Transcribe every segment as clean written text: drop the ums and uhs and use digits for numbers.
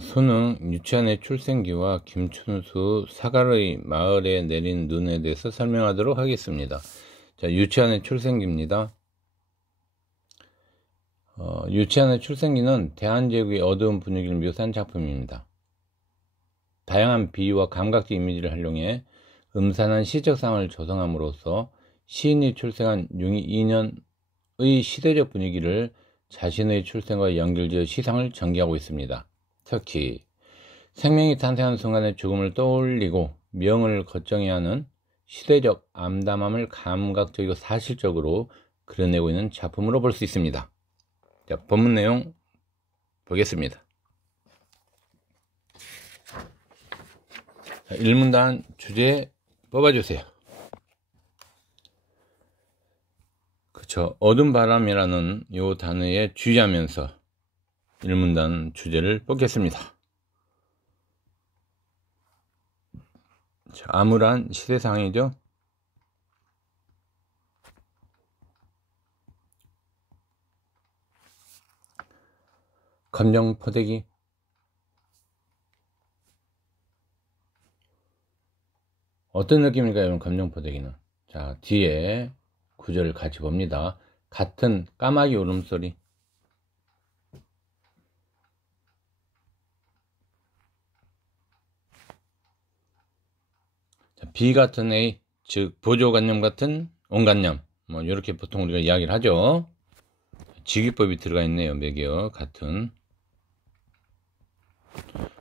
수능 유치원의 출생기와 김춘수 사가의 마을에 내린 눈에 대해서 설명하도록 하겠습니다. 자, 유치원의 출생기입니다. 유치원의 출생기는 대한제국의 어두운 분위기를 묘사한 작품입니다. 다양한 비유와 감각적 이미지를 활용해 음산한 시적 상황을 조성함으로써 시인이 출생한 융이 2년의 시대적 분위기를 자신의 출생과 연결지어 시상을 전개하고 있습니다. 특히 생명이 탄생한 순간의 죽음을 떠올리고 명을 걱정해야 하는 시대적 암담함을 감각적이고 사실적으로 그려내고 있는 작품으로 볼 수 있습니다. 자, 본문 내용 보겠습니다. 자, 1문단 주제 뽑아주세요. 그쵸, 어둠 바람이라는 요 단어에 주의하면서 1문단 주제를 뽑겠습니다. 자, 암울한 시대상황이죠. 검정포대기. 어떤 느낌일까요, 여러분? 검정포대기는. 자, 뒤에 구절을 같이 봅니다. 같은 까마귀 울음소리. 자, B 같은 A, 즉 보조관념 같은 온관념. 뭐 이렇게 보통 우리가 이야기를 하죠. 직위법이 들어가 있네요. 매겨 같은.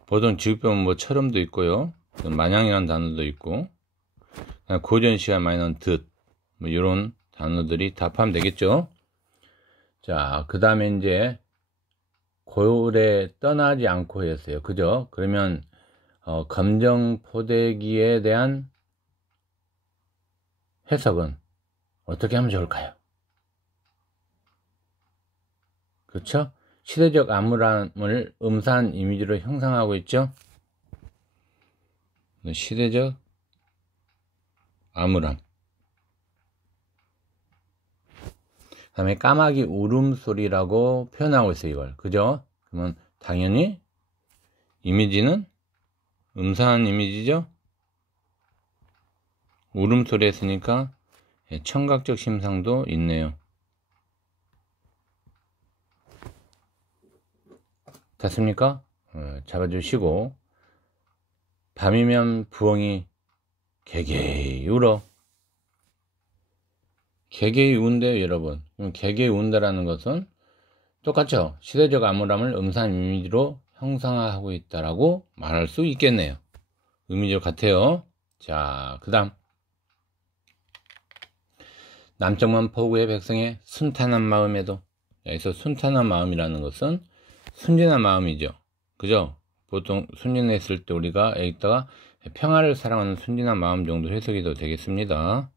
보통 직위법은 뭐 처럼도 있고요. 마냥이라는 단어도 있고, 고전시가 많이 나온 듯, 뭐 이런 단어들이 다 포함되겠죠. 자, 그 다음에 이제 고을에 떠나지 않고 했어요. 그죠? 그러면 검정포대기에 대한 해석은 어떻게 하면 좋을까요? 그렇죠? 시대적 암울함을 음산 이미지로 형상하고 있죠. 시대적 암울함. 그 다음에 까마귀 울음소리라고 표현하고 있어요. 이걸. 그죠? 그러면 당연히 이미지는 음산한 이미지죠. 울음소리 했으니까 청각적 심상도 있네요. 됐습니까? 잡아주시고, 밤이면 부엉이 개개이 울어. 개개이 운대요, 여러분. 개개이 운다라는 것은 똑같죠. 시대적 암울함을 음산 이미지로 형상화하고 있다라고 말할 수 있겠네요. 이미지로 같아요. 자, 그 다음 남쪽만 포구의 백성의 순탄한 마음에도. 여기서 순탄한 마음이라는 것은 순진한 마음이죠. 그죠? 보통 순진했을 때 우리가 여기다가 평화를 사랑하는 순진한 마음 정도 해석이 더 되겠습니다.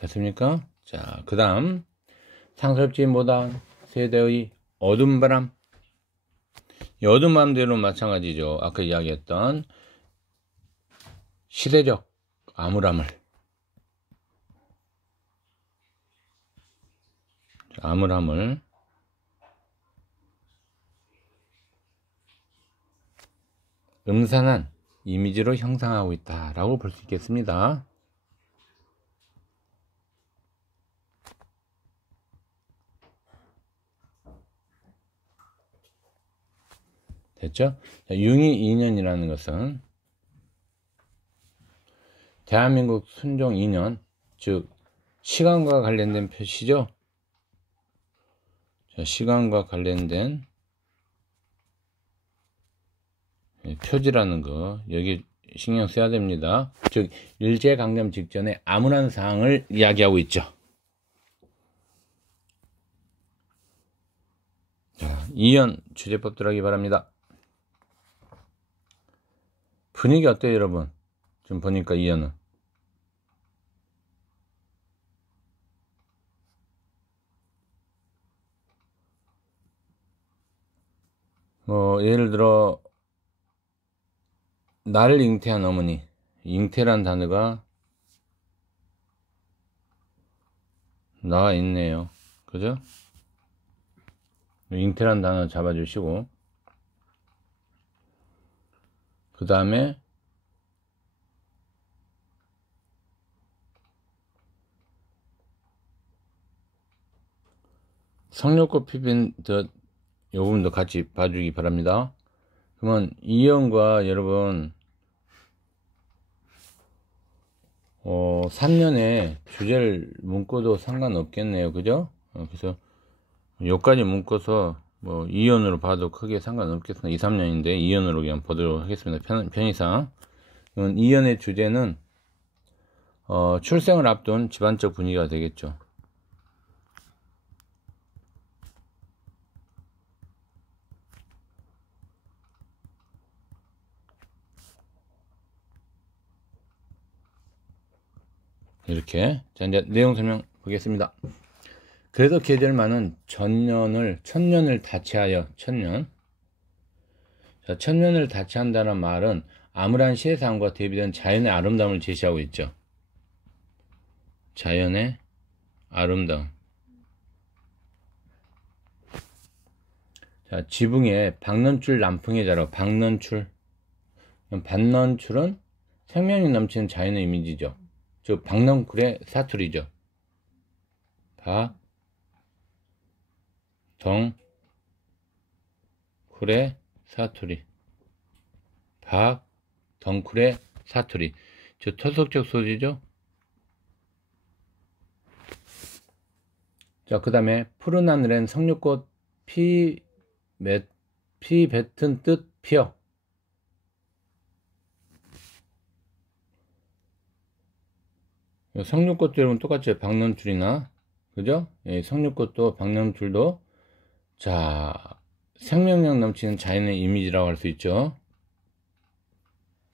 됐습니까? 자, 그 다음 상스럽지 못한 세대의 어둠 바람. 이 어둠 바람대로 마찬가지죠. 아까 이야기했던 시대적 암울함을 음산한 이미지로 형상하고 있다라고 볼 수 있겠습니다. 됐죠? 융이 2년이라는 것은 대한민국 순종 2년, 즉 시간과 관련된 표시죠. 자, 시간과 관련된 표지라는 거 여기 신경 써야 됩니다. 즉 일제강점 직전에 암울한 상황을 이야기하고 있죠. 자, 2연 주제법 들어가기 바랍니다. 분위기 어때요, 여러분? 지금 보니까 2연은 뭐 예를 들어 나를 잉태한 어머니, 잉태란 단어가 나와 있네요. 그죠? 잉태란 단어 잡아주시고, 그 다음에 성육고 피빈 요 부분도 같이 봐주기 바랍니다. 그러면 이형과 여러분 3년에 주제를 묶어도 상관없겠네요. 그죠? 그래서 여기까지 묶어서 뭐 2년으로 봐도 크게 상관없겠습니다. 2, 3년인데 2년으로 그냥 보도록 하겠습니다. 편의상. 2년의 주제는 출생을 앞둔 집안적 분위기가 되겠죠. 이렇게. 자, 이제 내용 설명 보겠습니다. 그래도 계절만은 천년을 다채하여, 천년. 자, 천년을 다채한다는 말은 암울한 시대상과 대비된 자연의 아름다움을 제시하고 있죠. 자연의 아름다움. 자, 지붕에 박넌출 남풍의 자로, 박넌출. 박넌출은 생명이 넘치는 자연의 이미지죠. 즉 박넝쿨의 사투리죠. 박덩쿨의 사투리. 박덩쿨의 사투리. 저 토속적 소리죠. 자, 그 다음에 푸른 하늘엔 석류꽃 피 뱉은 뜻 피어. 석류꽃도 여러분 똑같죠. 박넌출이나, 그죠? 예, 석류꽃도 박넌출도, 자, 생명력 넘치는 자연의 이미지라고 할 수 있죠.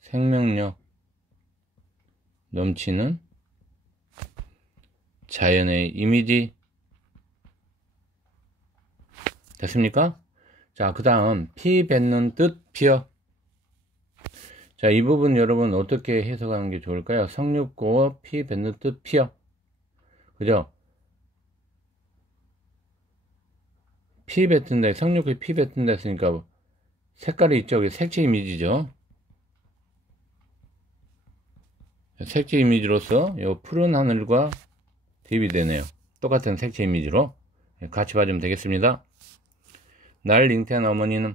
생명력 넘치는 자연의 이미지. 됐습니까? 자, 그 다음 피 뱉는 뜻 피어. 자, 이 부분 여러분 어떻게 해석하는 게 좋을까요? 석류꽃 피 뱉는 뜻 피어. 그죠? 피 뱉은다, 석류꽃이 피 뱉은다 했으니까 색깔이 있죠. 색채 이미지죠. 색채 이미지로서 이 푸른 하늘과 대비되네요. 똑같은 색채 이미지로 같이 봐주면 되겠습니다. 날 잉태한 어머니는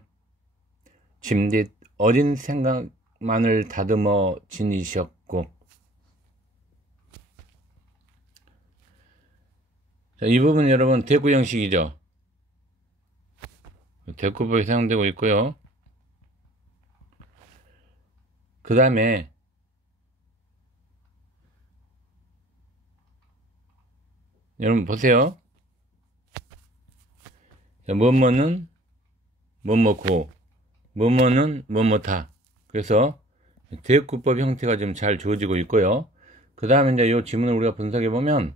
짐짓 어린 생각만을 다듬어 지니셨고. 자, 이 부분 여러분 대구 형식이죠. 대구법이 사용되고 있고요. 그 다음에 여러분 보세요. 뭐뭐는 뭐뭐고, 뭐뭐는 뭐뭐다. 그래서 대구법 형태가 좀 잘 주어지고 있고요. 그 다음에 이제 이 지문을 우리가 분석해 보면,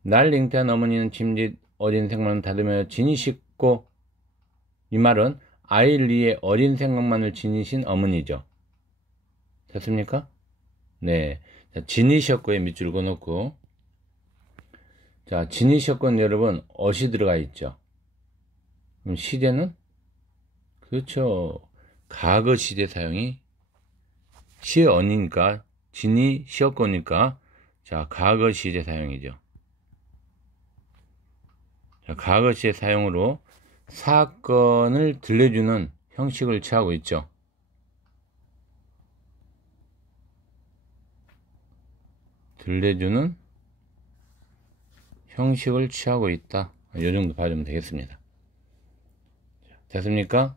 날 잉태한 어머니는 짐짓 어린 생각만을 다듬어 지니시고, 이 말은 아이를 위해 어린 생각만을 지니신 어머니죠. 됐습니까? 네. 자, 지니셨고에 밑줄 그어놓고, 자, 지니셨고는 여러분 어시 들어가 있죠. 그럼 시제는? 그렇죠. 과거 시제 사용이 시언이니까, 지니셨고니까, 자, 과거 시제 사용이죠. 자, 과거 시제 사용으로 사건을 들려주는 형식을 취하고 있죠. 들려주는 형식을 취하고 있다. 이 정도 봐주면 되겠습니다. 됐습니까?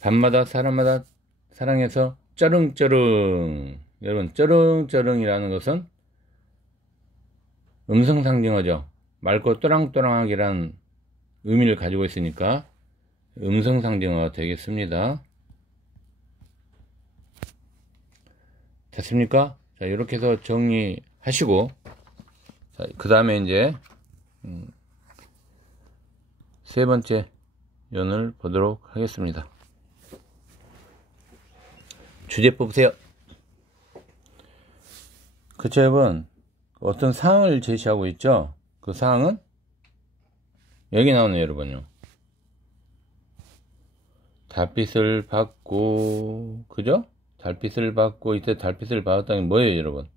밤마다 사람마다 사랑해서 쩌릉쩌릉. 여러분, 쩌릉쩌릉이라는 것은 음성 상징어죠. 맑고 또랑또랑하기란 의미를 가지고 있으니까 음성 상징어가 되겠습니다. 됐습니까? 자, 이렇게 해서 정리하시고, 자, 그 다음에 이제 세 번째 연을 보도록 하겠습니다. 주제 뽑으세요. 그쵸, 여러분? 어떤 사항을 제시하고 있죠. 그 사항은 여기 나오네요, 여러분요. 달빛을 받고, 그죠? 달빛을 받고, 이때 달빛을 받았다는 게 뭐예요, 여러분?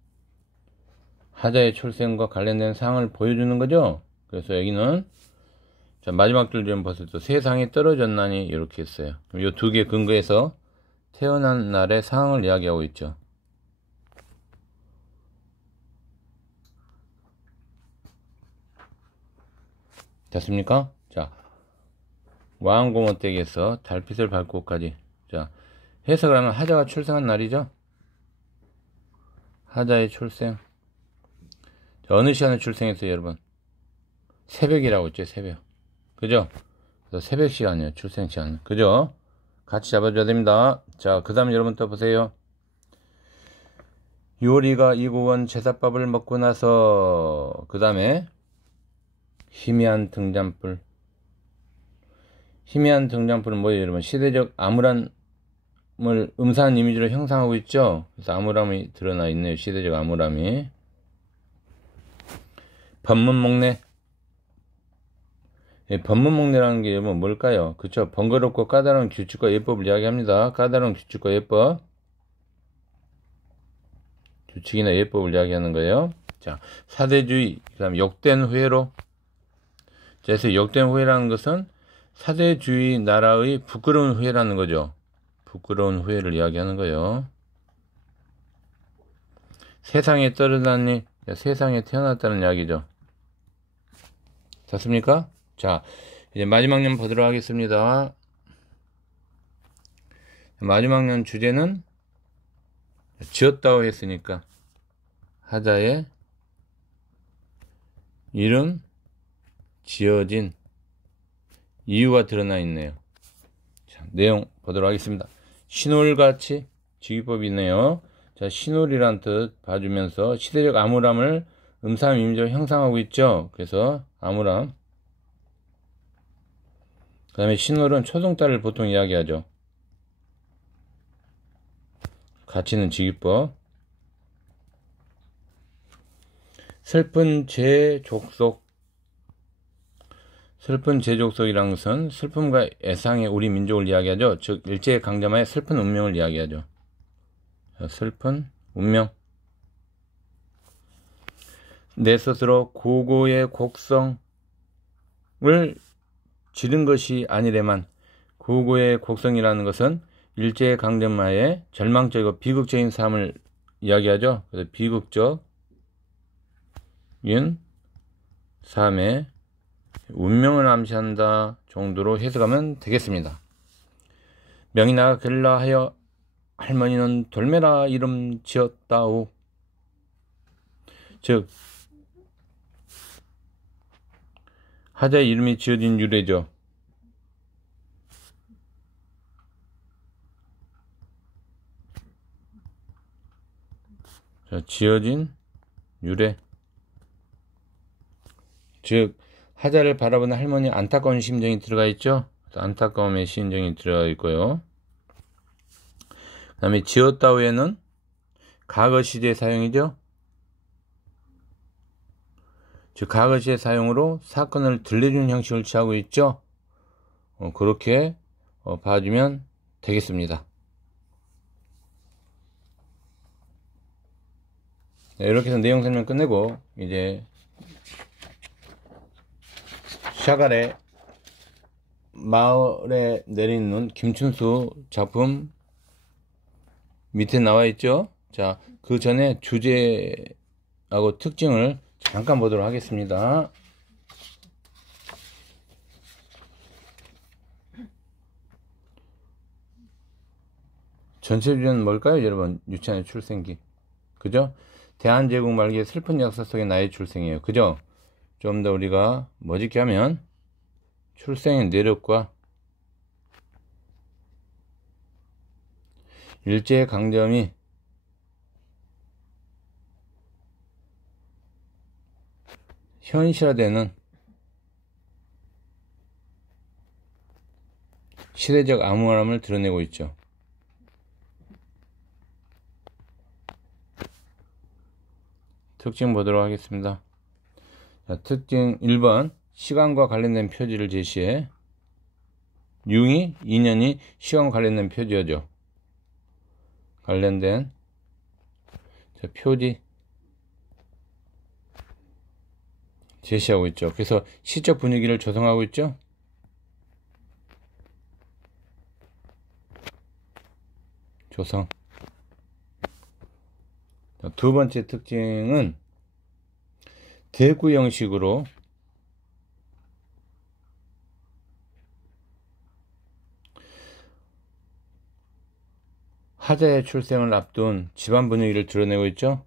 하자의 출생과 관련된 사항을 보여주는 거죠. 그래서 여기는 자, 마지막 줄 좀 봤을 때 세상에 떨어졌나니 이렇게 했어요. 이 두 개 근거에서 태어난 날의 상황을 이야기하고 있죠. 됐습니까? 자, 와항공어택에서 달빛을 밟고까지. 자, 해석을 하면 하자가 출생한 날이죠. 하자의 출생. 자, 어느 시간에 출생했어요, 여러분? 새벽이라고 했죠, 새벽. 그죠? 그래서 새벽 시간이에요, 출생 시간. 그죠? 같이 잡아줘야 됩니다. 자, 그 다음 여러분 또 보세요. 요리가 이구원 제사밥을 먹고 나서 그 다음에 희미한 등잔불. 희미한 등잔불은 뭐예요, 여러분? 시대적 암울함을 음산한 이미지로 형상하고 있죠. 그래서 암울함이 드러나 있네요. 시대적 암울함이. 법문목례. 법문목례라는 게 여러분 뭘까요? 그쵸? 번거롭고 까다로운 규칙과 예법을 이야기합니다. 까다로운 규칙과 예법. 규칙이나 예법을 이야기하는 거예요. 자, 사대주의, 그 다음에 역된 회로. 그래서 역된 후회라는 것은 사대주의 나라의 부끄러운 후회라는 거죠. 부끄러운 후회를 이야기하는 거예요. 세상에 떨어졌다니, 세상에 태어났다는 이야기죠. 됐습니까? 자, 이제 마지막 년 보도록 하겠습니다. 마지막 년 주제는 지었다고 했으니까 하자의 이름, 지어진 이유가 드러나 있네요. 자, 내용 보도록 하겠습니다. 신홀같이 지기법이 있네요. 자, 신홀이란 뜻 봐주면서 시대적 암울함을 음산 이미지로 형상하고 있죠. 그래서 암울함. 그 다음에 신홀은 초승달을 보통 이야기하죠. 가치는 지기법. 슬픈 재족속. 슬픈 재족속이라는 것은 슬픔과 애상의 우리 민족을 이야기하죠. 즉 일제강점하에 슬픈 운명을 이야기하죠. 슬픈 운명. 내 스스로 고고의 곡성을 지른 것이 아니래만. 고고의 곡성이라는 것은 일제강점하에 절망적이고 비극적인 삶을 이야기하죠. 그래서 비극적인 삶의 운명을 암시한다 정도로 해석하면 되겠습니다. 명이나 글라 하여 할머니는 돌메라 이름 지었다오. 즉 하자의 이름이 지어진 유래죠. 자, 지어진 유래. 즉 하자를 바라보는 할머니 안타까운 심정이 들어가 있죠. 안타까움의 심정이 들어가 있고요. 그 다음에 지었다오에는 과거 시제 사용이죠. 즉 과거 시제 사용으로 사건을 들려주는 형식을 취하고 있죠. 그렇게 봐주면 되겠습니다. 네, 이렇게 해서 내용 설명 끝내고 이제 샤갈의 마을에 내리는 김춘수 작품 밑에 나와 있죠. 자, 그 전에 주제하고 특징을 잠깐 보도록 하겠습니다. 전체 주제는 뭘까요, 여러분? 유치원의 출생기. 그죠? 대한제국 말기의 슬픈 역사 속의 나의 출생이에요. 그죠? 좀 더 우리가 멋있게 하면 출생의 내력과 일제강점이 현실화되는 시대적 암울함을 드러내고 있죠. 특징 보도록 하겠습니다. 자, 특징 1번 시간과 관련된 표지를 제시해. 융이 2년이 시간과 관련된 표지어죠. 관련된 자, 표지 제시하고 있죠. 그래서 시적 분위기를 조성하고 있죠. 조성. 자, 두 번째 특징은 대구 형식으로 하자의 출생을 앞둔 집안 분위기를 드러내고 있죠.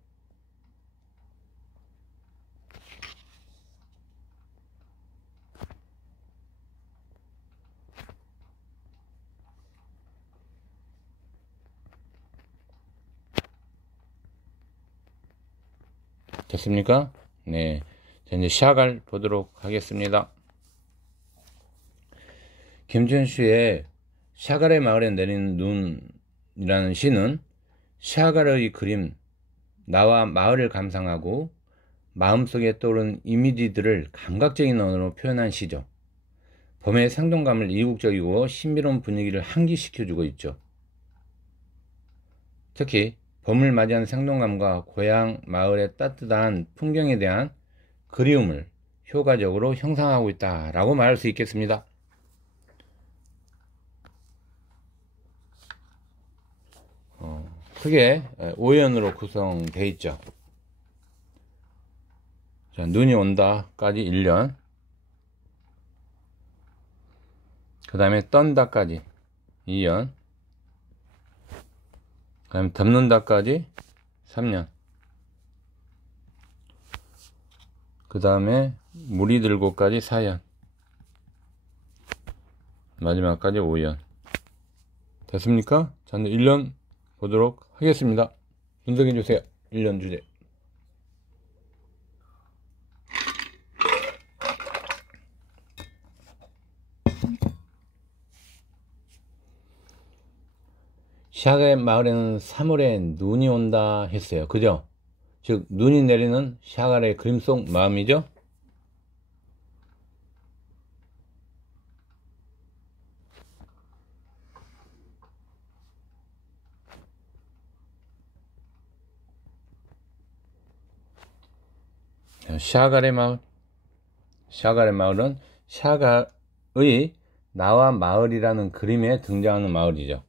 됐습니까? 네. 자, 이제 시작을 보도록 하겠습니다. 김천수의 샤갈의 마을에 내리는 눈이라는 시는 샤갈의 그림, 나와 마을을 감상하고 마음속에 떠오른 이미지들을 감각적인 언어로 표현한 시죠. 봄의 생동감을 이국적이고 신비로운 분위기를 환기시켜주고 있죠. 특히 봄을 맞이한 생동감과 고향 마을의 따뜻한 풍경에 대한 그리움을 효과적으로 형성하고 있다라고 말할 수 있겠습니다. 크게 5연으로 구성되어 있죠. 자, 눈이 온다까지 1년, 그 다음에 떤다까지 2년, 그 다음에 덮는다까지 3년, 그 다음에 물이 들고까지 4년, 마지막까지 5년. 됐습니까? 자, 1년 보도록 하겠습니다. 분석해 주세요. 1년 주제. 샤갈의 마을에는 3월에 눈이 온다 했어요. 그죠? 즉 눈이 내리는 샤갈의 그림 속 마음이죠. 샤갈의 마을. 샤갈의 마을은 샤갈의 나와 마을이라는 그림에 등장하는 마을이죠.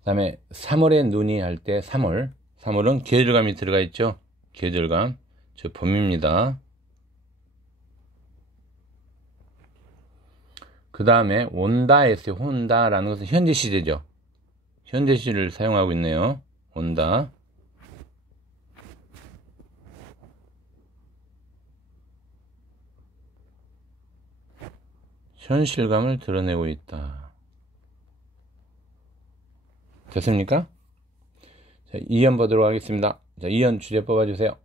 그 다음에 3월에 눈이 할 때 3월은 계절감이 들어가 있죠. 계절감, 즉 봄입니다. 그 다음에 온다 했어요. 온다라는 것은 현재 시제죠. 현재 시를 사용하고 있네요. 온다. 현실감을 드러내고 있다. 됐습니까? 자, 2연 보도록 하겠습니다. 자, 2연 주제 뽑아주세요.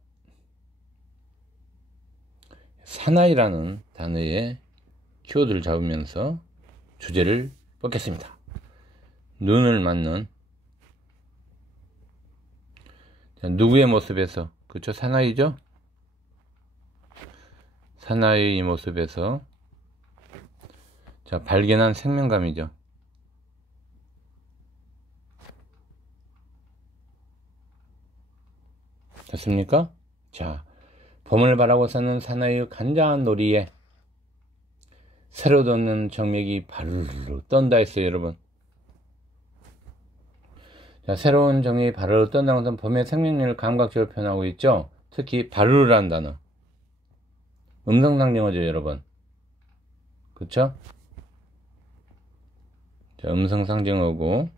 사나이라는 단어의 키워드를 잡으면서 주제를 뽑겠습니다. 눈을 맞는, 자, 누구의 모습에서, 그쵸? 사나이죠? 사나이의 모습에서 자, 발견한 생명감이죠. 됐습니까? 자, 봄을 바라고 사는 사나이의 간장한 놀이에 새로 돋는 정맥이 바르르 떤다 했어요, 여러분. 자, 새로운 정맥이 바르르 떤다는 것은 봄의 생명력을 감각적으로 표현하고 있죠. 특히 바르르라는 단어. 음성상징어죠, 여러분. 그쵸? 자, 음성상징어고,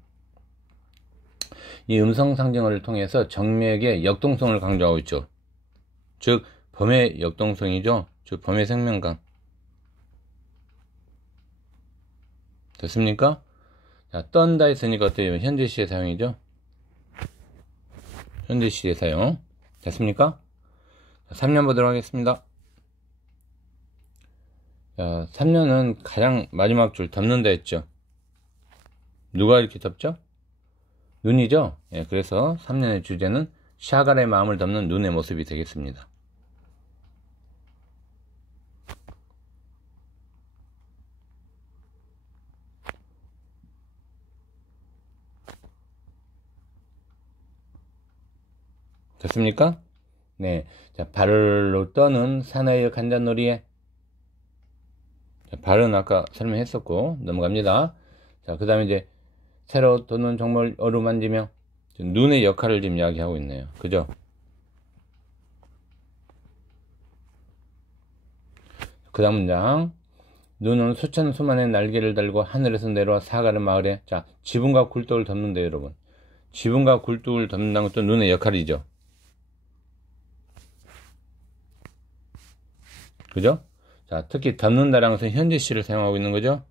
이 음성상징어를 통해서 정맥의 역동성을 강조하고 있죠. 즉 범의 역동성이죠. 즉 범의 생명감. 됐습니까? 자, 떤다 했으니까 어때요? 현재 시의 사용이죠. 현재 시의 사용. 됐습니까? 자, 3년 보도록 하겠습니다. 자, 3년은 가장 마지막 줄 덮는다 했죠. 누가 이렇게 덮죠? 눈이죠. 예, 그래서 3년의 주제는 샤갈의 마음을 담는 눈의 모습이 되겠습니다. 됐습니까? 네. 자, 발로 떠는 사나이의 간잔놀이에. 자, 발은 아까 설명했었고, 넘어갑니다. 자, 그 다음에 이제, 새로 도는 종목을 어루만지며, 눈의 역할을 지금 이야기하고 있네요. 그죠? 그 다음 문장. 눈은 수천 수만의 날개를 달고 하늘에서 내려와 사가는 마을에, 자, 지붕과 굴뚝을 덮는데요, 여러분. 지붕과 굴뚝을 덮는다는 것도 눈의 역할이죠. 그죠? 자, 특히 덮는다라는 것은 현재시를 사용하고 있는 거죠.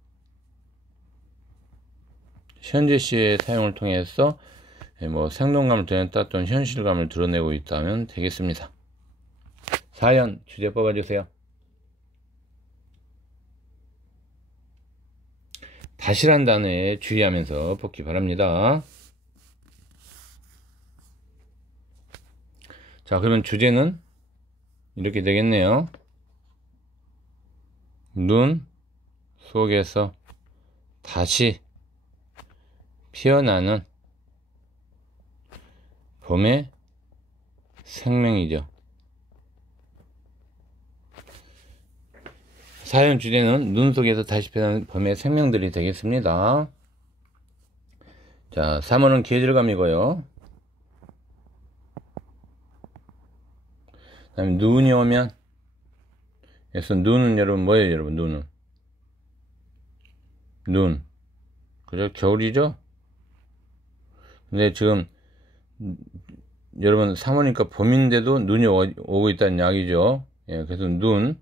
현재시의 사용을 통해서 뭐 생동감을 드러냈다 또는 현실감을 드러내고 있다면 되겠습니다. 4연 주제 뽑아주세요. 다시란 단어에 주의하면서 뽑기 바랍니다. 자, 그러면 주제는 이렇게 되겠네요. 눈 속에서 다시 피어나는 봄의 생명이죠. 사연 주제는 눈 속에서 다시 피어나는 봄의 생명들이 되겠습니다. 자, 3번은 계절감이고요. 그 다음에 눈이 오면, 그래서 눈은 여러분 뭐예요, 여러분? 눈은 눈, 그죠? 겨울이죠? 근데 지금 여러분 3월이니까 봄인데도 눈이 오고 있다는 이야기죠. 예, 그래서 눈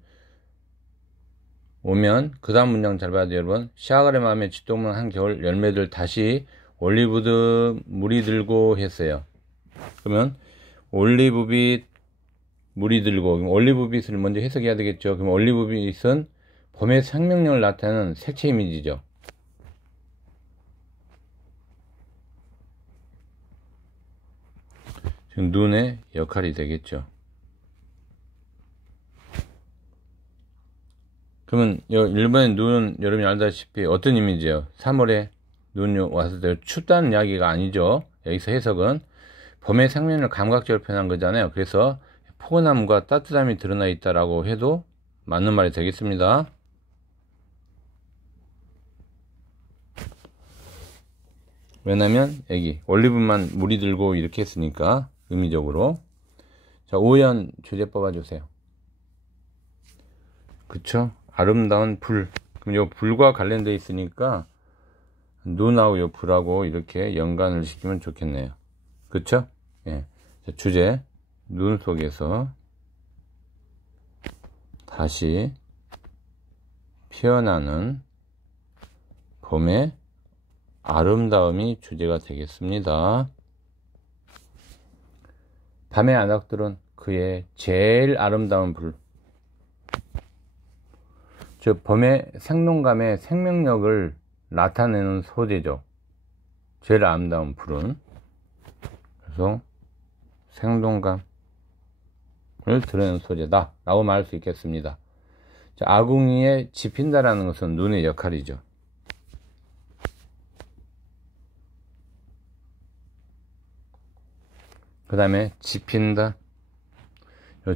오면 그 다음 문장 잘 봐야 돼요, 여러분. 샤갈의 마음에 짓동문 한겨울 열매들 다시 올리브드 물이 들고 했어요. 그러면 올리브빛 물이 들고, 그럼 올리브빛을 먼저 해석해야 되겠죠. 그럼 올리브빛은 봄의 생명력을 나타내는 색채 이미지죠. 지금 눈의 역할이 되겠죠. 그러면 1번의 눈은 여러분이 알다시피 어떤 이미지예요? 3월에 눈이 왔을 때 춥다는 이야기가 아니죠. 여기서 해석은 봄의 생명을 감각적으로 표현한 거잖아요. 그래서 포근함과 따뜻함이 드러나 있다라고 해도 맞는 말이 되겠습니다. 왜냐면 여기 올리브만 물이 들고 이렇게 했으니까 의미적으로. 자, 5연 주제 뽑아주세요. 그쵸? 아름다운 불. 그럼 요 불과 관련되어 있으니까 눈하고 요 불하고 이렇게 연관을 시키면 좋겠네요. 그쵸? 예. 자, 주제 눈 속에서 다시 피어나는 봄의 아름다움이 주제가 되겠습니다. 밤의 안악들은 그의 제일 아름다운 불, 즉 봄의 생동감의 생명력을 나타내는 소재죠. 제일 아름다운 불은. 그래서 생동감을 드러내는 소재다 라고 말할 수 있겠습니다. 자, 아궁이에 지핀다라는 것은 눈의 역할이죠. 그 다음에 지핀다.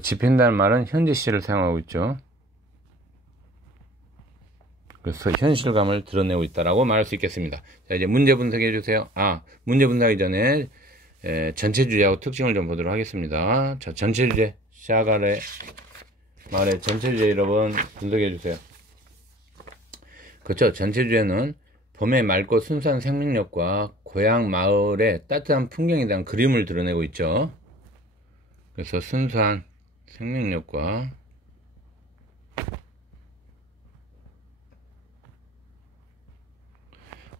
지핀다는 말은 현재시를 사용하고 있죠. 그래서 현실감을 드러내고 있다라고 말할 수 있겠습니다. 자, 이제 문제 분석해 주세요. 문제 분석하기 전에 전체 주제하고 특징을 좀 보도록 하겠습니다. 자, 전체 주제 샤갈의 말의 전체 주제 여러분 분석해 주세요. 그렇죠. 전체 주제는 봄의 맑고 순수한 생명력과 고향 마을의 따뜻한 풍경에 대한 그림을 드러내고 있죠. 그래서 순수한 생명력과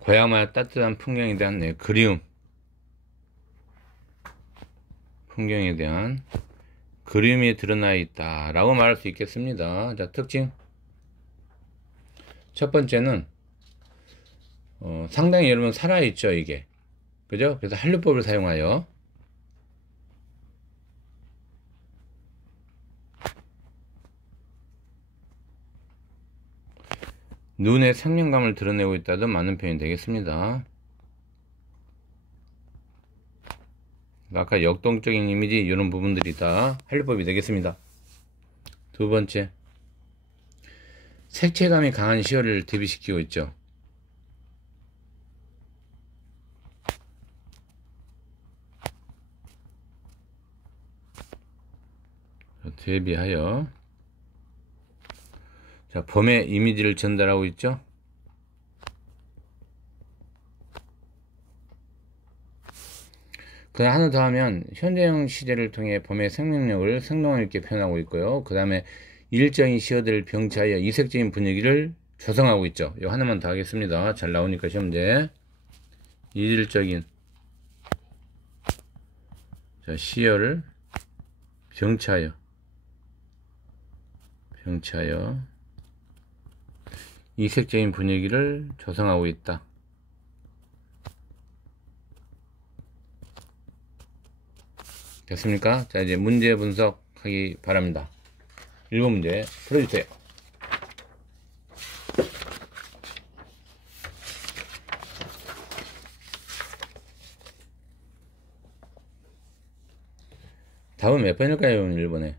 고향 마을의 따뜻한 풍경에 대한 그리움, 풍경에 대한 그림이 드러나 있다 라고 말할 수 있겠습니다. 자, 특징 첫 번째는 상당히 여러분 살아있죠, 이게. 그죠? 그래서 한류법을 사용하여 눈의 생명감을 드러내고 있다도 맞는 표현이 되겠습니다. 아까 역동적인 이미지 이런 부분들이 다 활용법이 되겠습니다. 두 번째, 색채감이 강한 시어를 대비시키고 있죠. 대비하여 자, 범의 이미지를 전달하고 있죠. 그 하나 더 하면 현재형 시제를 통해 범의 생명력을 생동감 있게 표현하고 있고요. 그 다음에 일적인 시어들을 병치하여 이색적인 분위기를 조성하고 있죠. 이거 하나만 더 하겠습니다. 잘 나오니까 시험 문제. 일적인 자, 시어를 병치하여 이색적인 분위기를 조성하고 있다. 됐습니까? 자, 이제 문제 분석하기 바랍니다. 1번 문제 풀어주세요. 답은 몇 번일까요? 1번에.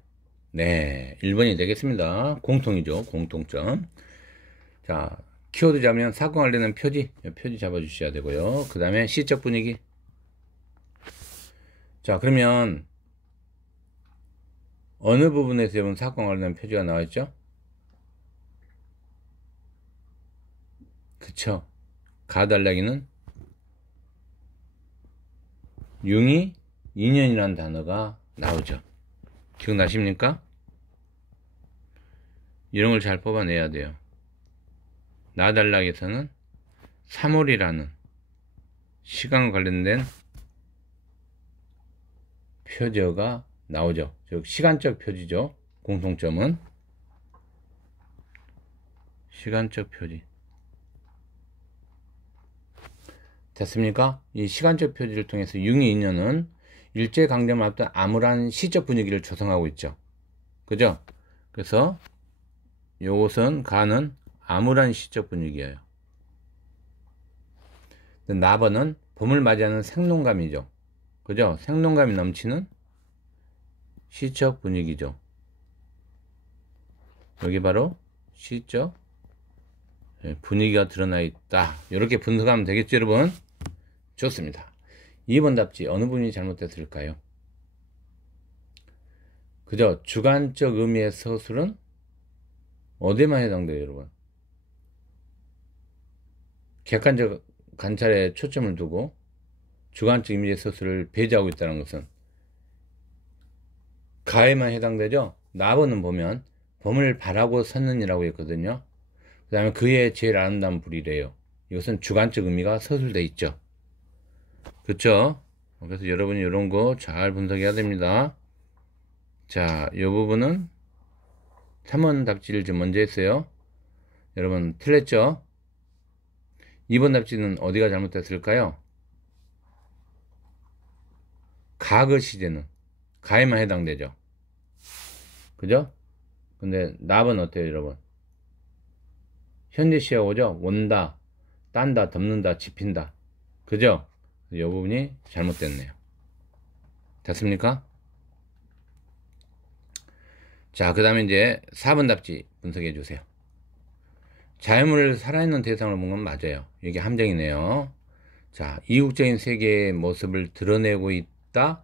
네, 1번이 되겠습니다. 공통이죠. 공통점. 자, 키워드 잡으면 사건 관련된 표지 잡아주셔야 되고요. 그 다음에 시적 분위기. 자, 그러면 어느 부분에서 여러분 사건 관련된 표지가 나와있죠? 그쵸? 가달라기는 융이 2년이라는 단어가 나오죠. 기억나십니까? 이런 걸 잘 뽑아내야 돼요. 나달락에서는 3월이라는 시간 관련된 표저가 나오죠. 즉 시간적 표지죠. 공통점은 시간적 표지. 됐습니까? 이 시간적 표지를 통해서 융의 인연은 일제강점을 앞둔 암울한 시적 분위기를 조성하고 있죠. 그죠? 그래서 요것은 가는 암울한 시적 분위기예요. 나번은 봄을 맞이하는 생동감이죠. 그죠? 생동감이 넘치는 시적 분위기죠. 여기 바로 시적 분위기가 드러나 있다. 이렇게 분석하면 되겠죠, 여러분? 좋습니다. 2번 답지 어느 부분이 잘못됐을까요? 그죠? 주관적 의미의 서술은 어디에만 해당돼요, 여러분? 객관적 관찰에 초점을 두고 주관적 의미의 서술을 배제하고 있다는 것은 가에만 해당되죠? 나번은 보면 범을 바라고 섰느니라고 했거든요. 그 다음에 그의 제일 아름다운 불이래요. 이것은 주관적 의미가 서술되어 있죠. 그쵸? 그래서 여러분이 이런 거 잘 분석해야 됩니다. 자, 이 부분은 3번 답지를 좀 먼저 했어요. 여러분 틀렸죠? 2번 답지는 어디가 잘못됐을까요? 가그 시제는 가에만 해당되죠. 그죠? 근데 납은 어때요, 여러분? 현재 시가 오죠? 온다, 딴다, 덮는다, 집힌다. 그죠? 이 부분이 잘못됐네요. 됐습니까? 자, 그 다음에 이제 4번 답지 분석해 주세요. 자연물을 살아있는 대상으로 본 건 맞아요. 이게 함정이네요. 자, 이국적인 세계의 모습을 드러내고 있다.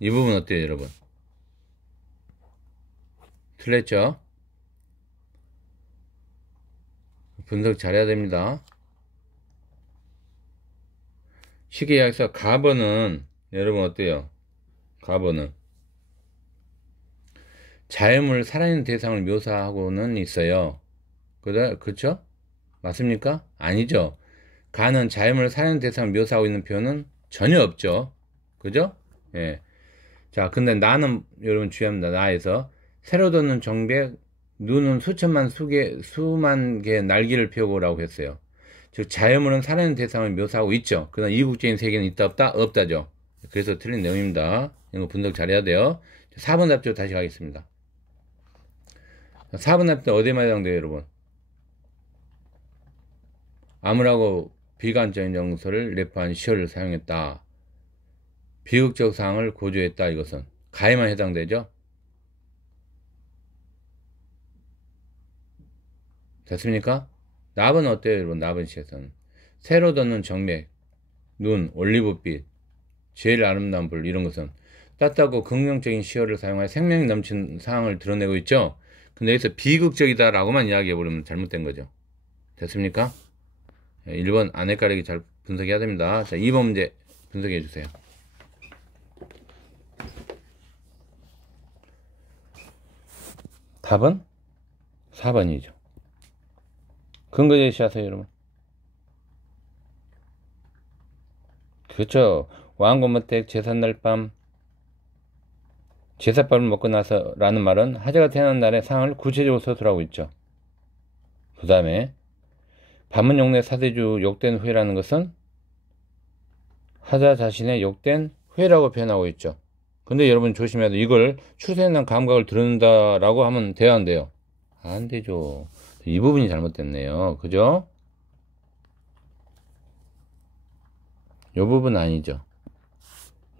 이 부분 어때요, 여러분? 틀렸죠? 분석 잘해야 됩니다. 쉽게 이야기해서 가버는 여러분 어때요? 가버는 자연물 살아있는 대상을 묘사하고는 있어요. 그쵸? 맞습니까? 아니죠. 가는 자연물 살아있는 대상을 묘사하고 있는 표현은 전혀 없죠. 그죠? 예. 자, 근데 나는 여러분 주의합니다. 나에서 새로 돋는 정백, 눈은 수만 개 날개를 펴고라고 했어요. 즉 자연물은 살아있는 대상을 묘사하고 있죠. 그러나 이국적인 세계는 있다 없다? 없다죠. 그래서 틀린 내용입니다. 이거 분석 잘해야 돼요. 4번 답죠. 다시 가겠습니다. 4번 답죠. 어디에 해당돼요, 여러분? 암울하고 비관적인 정서를 내포한 시어를 사용했다. 비극적 상황을 고조했다. 이것은 가에만 해당되죠. 됐습니까? 납은 어때요, 여러분? 납은 시에서는 새로 돋는 정맥, 눈, 올리브빛, 제일 아름다운 불, 이런 것은 따뜻하고 긍정적인 시어를 사용하여 생명이 넘치는 상황을 드러내고 있죠. 근데 여기서 비극적이다 라고만 이야기해버리면 잘못된 거죠. 됐습니까? 1번 안 헷갈리게 잘 분석해야 됩니다. 자, 2번 문제 분석해 주세요. 답은 4번이죠. 근거 제시하세요, 여러분. 그렇죠. 왕고모택 제삿날 밤, 제삿밥을 먹고 나서 라는 말은 하자가 태어난 날의 상황을 구체적으로 서술하고 있죠. 그 다음에 반문용례 사대주 욕된 후회라는 것은 하자 자신의 욕된 후회라고 표현하고 있죠. 근데 여러분 조심해야 돼요. 이걸 출생에 대한 감각을 드러낸다라고 하면 돼야 안 돼요? 안 되죠. 이 부분이 잘못됐네요. 그죠? 이 부분 아니죠.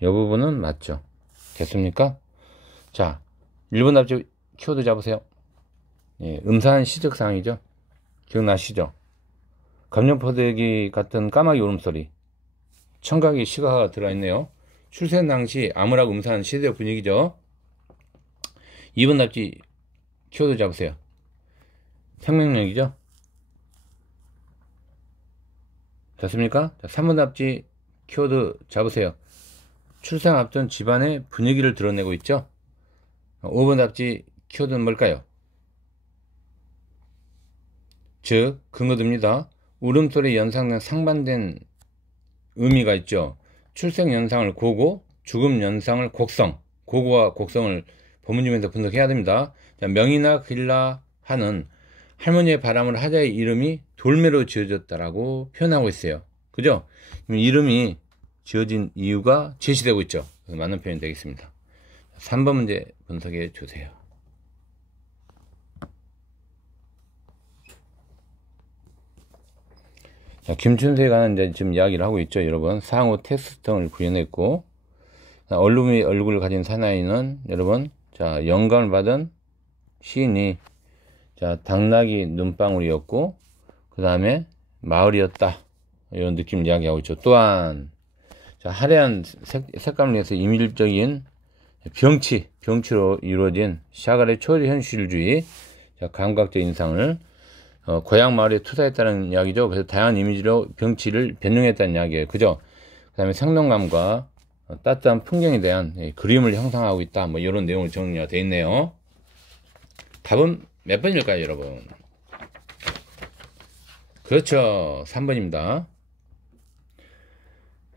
이 부분은 맞죠. 됐습니까? 자, 1번 답지 키워드 잡으세요. 예, 음산한 시적상이죠. 기억나시죠? 감염포대기 같은 까마귀 울음소리, 청각이 시가가 들어있네요. 출생 당시 암울하고 음산한 시대적 분위기죠. 2번 답지 키워드 잡으세요. 생명력이죠. 됐습니까? 자, 3번 답지 키워드 잡으세요. 출생 앞전 집안의 분위기를 드러내고 있죠. 5번 답지 키워드는 뭘까요? 즉 근거듭니다. 울음소리에 연상된 상반된 의미가 있죠. 출생 연상을 고고, 죽음 연상을 곡성, 고고와 곡성을 본문중에서 분석해야 됩니다. 자, 명이나 길라 하는 할머니의 바람을 하자의 이름이 돌매로 지어졌다라고 표현하고 있어요. 그죠? 이름이 지어진 이유가 제시되고 있죠. 그래서 맞는 표현이 되겠습니다. 3번 문제 분석해 주세요. 자, 김춘세에 관한 이제 지금 이야기를 하고 있죠, 여러분. 상호 텍스트를 구현했고, 얼룩의 얼굴을 가진 사나이는 여러분, 자, 영감을 받은 시인이 자, 당나귀 눈방울이었고, 그 다음에 마을이었다. 이런 느낌 이야기하고 있죠. 또한, 자, 화려한 색감을 위해서 임일적인 병치로 이루어진 샤갈의 초현실주의, 자, 감각적 인상을 고향 마을에 투사했다는 이야기죠. 그래서 다양한 이미지로 병치를 변형했다는 이야기예요. 그죠? 그 다음에 생동감과 따뜻한 풍경에 대한 그림을 형성하고 있다. 뭐 이런 내용을 정리가 되어 있네요. 답은 몇 번일까요, 여러분? 그렇죠. 3번입니다.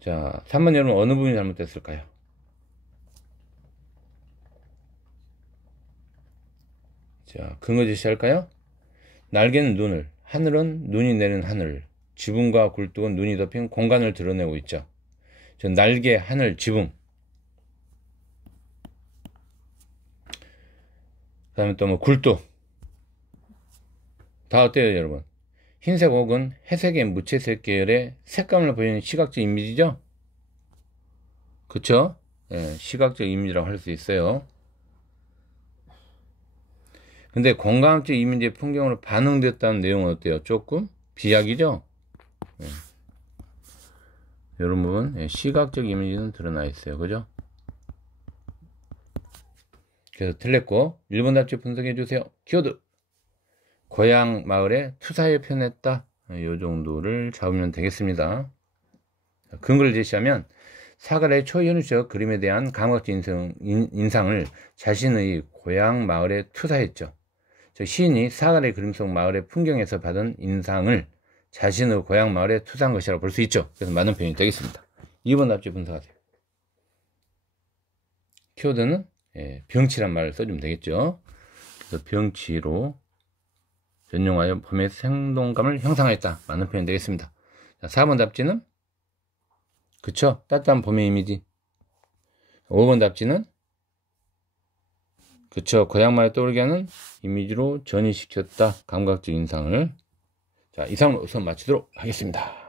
자, 3번 여러분 어느 부분이 잘못됐을까요? 자, 근거 제시할까요? 날개는 눈을, 하늘은 눈이 내린 하늘, 지붕과 굴뚝은 눈이 덮인 공간을 드러내고 있죠. 저 날개, 하늘, 지붕. 그 다음에 또 뭐 굴뚝. 다 어때요, 여러분? 흰색 혹은 회색의 무채색 계열의 색감을 보이는 시각적 이미지죠? 그쵸? 예, 시각적 이미지라고 할 수 있어요. 근데 공감적 이미지의 풍경으로 반응됐다는 내용은 어때요? 조금 비약이죠? 예. 이런 부분, 예, 시각적 이미지는 드러나 있어요. 그죠? 그래서 틀렸고, 1번 답지 분석해 주세요. 키워드. 고향 마을에 투사에 표현했다. 이 정도를 잡으면 되겠습니다. 근거를 제시하면 사갈의 초현실적 그림에 대한 감각적 인상을 자신의 고향 마을에 투사했죠. 즉 시인이 사갈의 그림 속 마을의 풍경에서 받은 인상을 자신의 고향 마을에 투사한 것이라고 볼 수 있죠. 그래서 맞는 표현이 되겠습니다. 2번 답지 분석하세요. 키워드는 병치란 말을 써주면 되겠죠. 그래서 병치로 변용하여 봄의 생동감을 형성하였다. 맞는 표현 되겠습니다. 자, 4번 답지는 그쵸? 따뜻한 봄의 이미지. 5번 답지는 그쵸? 고향마을에 떠오르게 하는 이미지로 전이시켰다. 감각적 인상을. 자, 이상으로 우선 마치도록 하겠습니다.